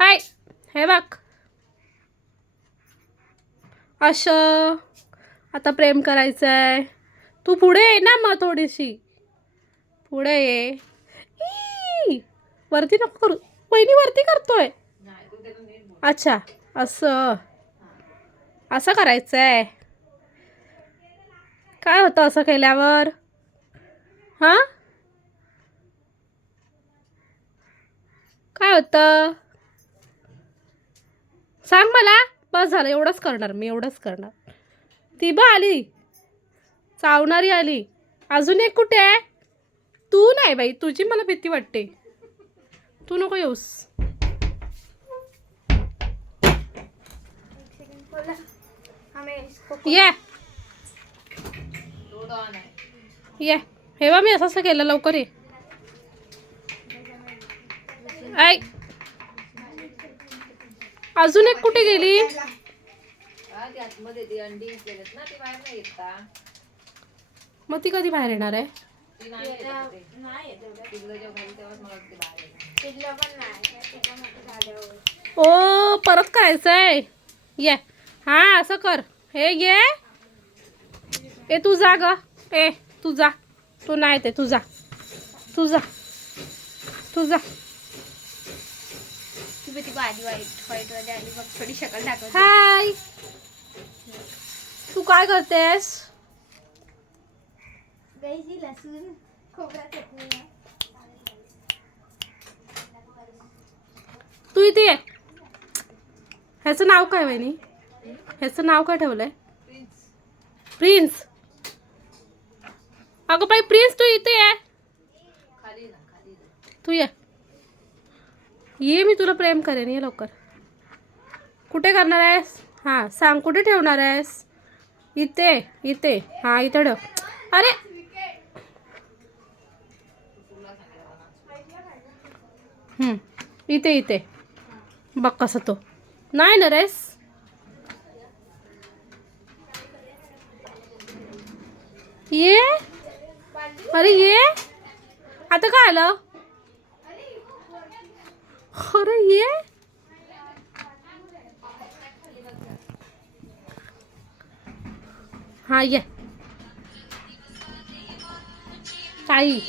ऐ हे बघ असं आता प्रेम करायचं आहे. तू पुढे ये ना मग थोडीशी पुढे ये. ई, वरती नको करू. वहिनी वरती करतोय. अच्छा असं असं करायचं आहे. काय होतं असं केल्यावर? हां काय होतं सांग मला. बस झालं एवढंच करणार मी एवढंच करणार. ती बा आली चावणारी आली. अजून एक कुठे आहे? तू नाही बाई तुझी मला भीती वाटते. तू नको येऊस. ये ये हे बा मी असं केलं लवकर ये. ऐ अजून एक कुठे गेली? मग ती कधी बाहेर येणार आहे? ओ परत करायचं आहे. ये हां असं कर. हे ये ए तू जा ग. ए तू जा. तू नाही ते तू जा. तू जा तू जा. हाय तू काय करतेस? तू इथे ये. ह्याचं नाव काय वहिनी? ह्याचं नाव काय ठेवलंय? प्रिन्स. अगं बाई प्रिन्स तू इथे ये. तू ये ये मी तुला प्रेम करेन. ये लवकर. कुठे करणार आहेस? हां सांग कुठे ठेवणार आहेस? इथे इथे हां इथे ठेव. अरे इथे इथे बघ कसं तो नाही ना रेस. ये अरे ये आता काय आलं? अरे ये हां ये ताई.